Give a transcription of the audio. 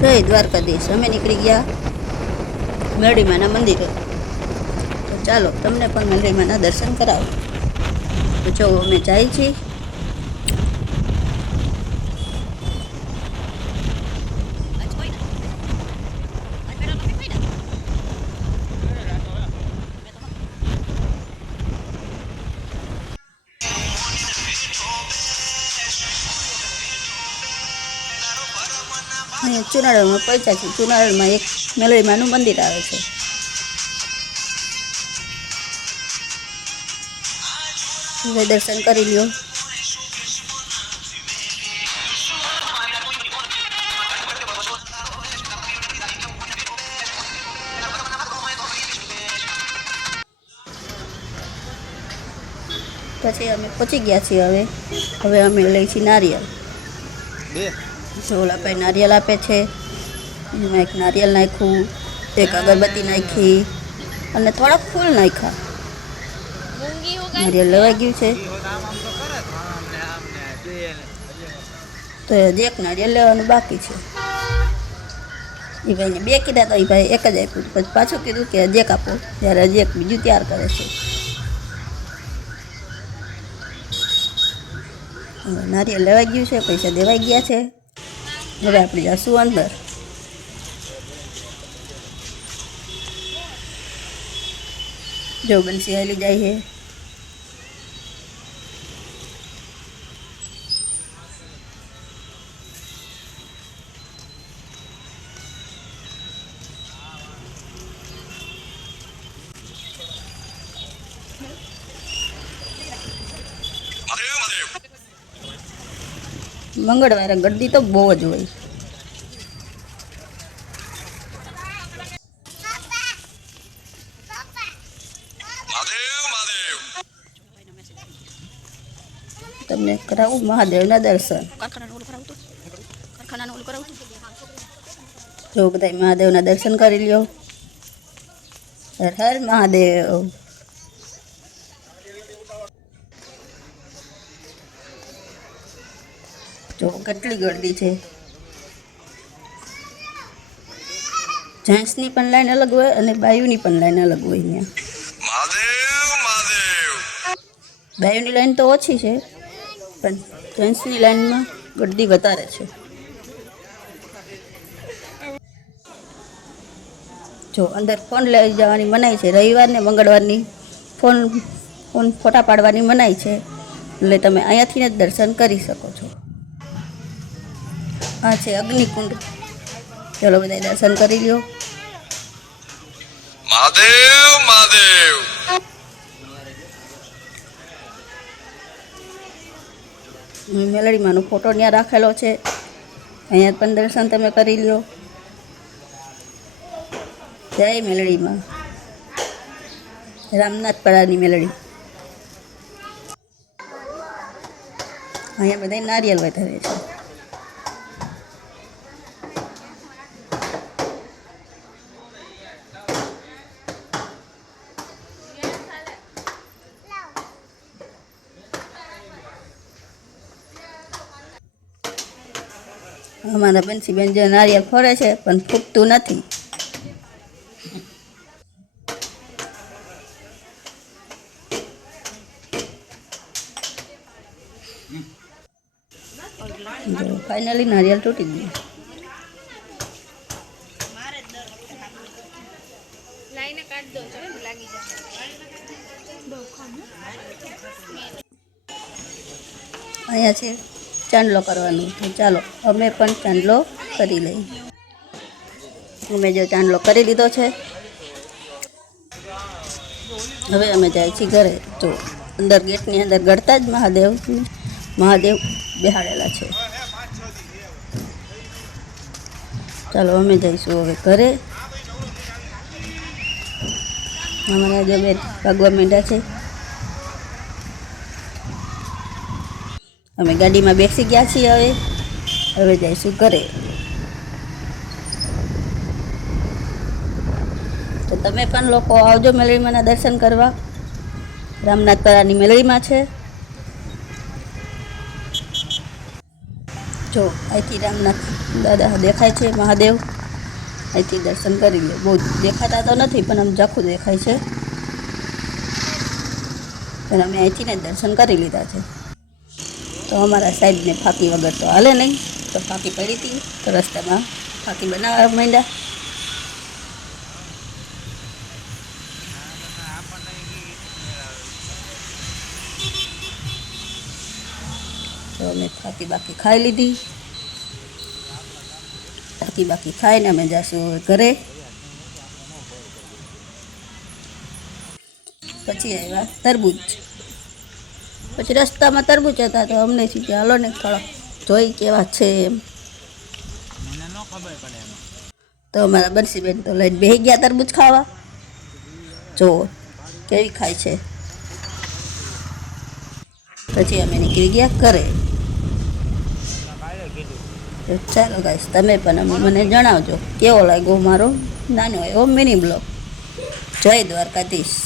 જય દ્વારકાધીશ. અમે નીકળી ગયા મેરડીમાના મંદિરે. તો ચાલો તમને પણ મેરડીમાના દર્શન કરાવો. તો જો અમે જાય છીએ. અહીંયા ચુનાળામાં પહોંચ્યા છે. ચુનાળામાં એક મેરડીમાનું મંદિર આવે છે. હવે દર્શન કરી લ્યો. પછી અમે પહોંચી ગયા છીએ. હવે અમે લઈ છીએ નારિયેળ. ઓલા ભાઈ નારિયેળ આપે છે. એમાં એક નારિયેળ નાખ્યું, એક અગરબત્તી નાખી અને થોડાક ફૂલ નાખ્યા. નારિયેળ લેવાઈ ગયું છે. તો હજી એક નારિયેળ લેવાનું બાકી છે. એ ભાઈને બે કીધા તો એ ભાઈ એક જ આપ્યું. પછી પાછું કીધું કે હજી એક આપો, ત્યારે હજી એક બીજું તૈયાર કરે છે. નારિયેળ લેવાઈ ગયું છે, પૈસા દેવાઈ ગયા છે. હવે આપણે જઈશું અંદર. જો બંસી હાલી જાય છે. મંગળવારે ગરદી તો બહુ જ હોય. તમને કરાવું મહાદેવના દર્શન. જો બધા મહાદેવના દર્શન કરી લ્યો. હર હર મહાદેવ. જો કેટલી ગરદી છે. જેન્ટ્સની પણ લાઈન અલગ હોય અને બાયુની પણ લાઈન અલગ હોય. અહીંયા બાયુની લાઈન તો ઓછી છે, પણ જેન્ટ્સની લાઈનમાં ગરદી વધારે છે. જો અંદર ફોન લઈ જવાની મનાઈ છે. રવિવાર ને મંગળવારની ફોન ફોટા પાડવાની મનાઈ છે. એટલે તમે અહીંયાથી જ દર્શન કરી શકો છો. આ છે અગ્નિકુંડ. ચલો બધા દર્શન કરી લ્યો. મહાદેવ મહાદેવ. મેલડીમાંનો ફોટો ત્યાં રાખેલો છે. અહીંયા પણ દર્શન તમે કરી લ્યો. જય મેલડીમાં. રામનાથપરાની મેલડી. અહીંયા બધા નારિયેળ વધારે છે. અમારા બંસીબેન જે નારિયેળ ફોડે છે પણ ફૂટતું નથી. ફાઇનલી નારિયેળ તૂટી ગયું. અહીંયા છે ચાંદલો કરવાનું. તો ચાલો અમે પણ ચાંદલો કરી લઈએ. અમે જો ચાંદલો કરી લીધો છે. હવે અમે જાય છીએ ઘરે. જો અંદર ગેટની અંદર ગળતા જ મહાદેવ બેહાડેલા છે. ચાલો અમે જઈશું હવે ઘરે. અમારા જે બે ભાગવા માંડ્યા છે. અમે ગાડીમાં બેસી ગયા છીએ. હવે જઈશું ઘરે. તો તમે પણ લોકો આવજો મેલડીમાંના દર્શન કરવા. રામનાથપરાની મેલડીમાં છે. જો અહીંથી રામનાથ દાદા દેખાય છે મહાદેવ. અહીંથી દર્શન કરી લે. બહુ દેખાતા તો નથી પણ આમ ઝાખું દેખાય છે. પણ અમે અહીંથી ને દર્શન કરી લીધા છે. તો અમારા સાહેબને ફાંકી વગર તો હાલે નહીં. તો ફાંકી પડી હતી તો રસ્તામાં ફાંકી બનાવવા માંડ્યા. તો અમે ફાંકી બાકી ખાઈ લીધી. ફાંકી બાકી ખાઈને અમે જઈશું ઘરે. પછી આવ્યા તરબૂચ. પછી રસ્તામાં તરબૂચ હતા તો અમને થયું કે હાલો ને થોડોક જોઈ કેવા છે એમ. તો અમારા બંસીબેન તો લઈને બેસી ગયા તરબૂચ ખાવા. જો કેવી ખાય છે. પછી અમે નીકળી ગયા ઘરે. તો ચાલો ગાઈસ, તમે પણ મને જણાવજો કેવો લાગ્યો મારો નાનો એવો મિની બ્લોગ. જય દ્વારકાધીશ.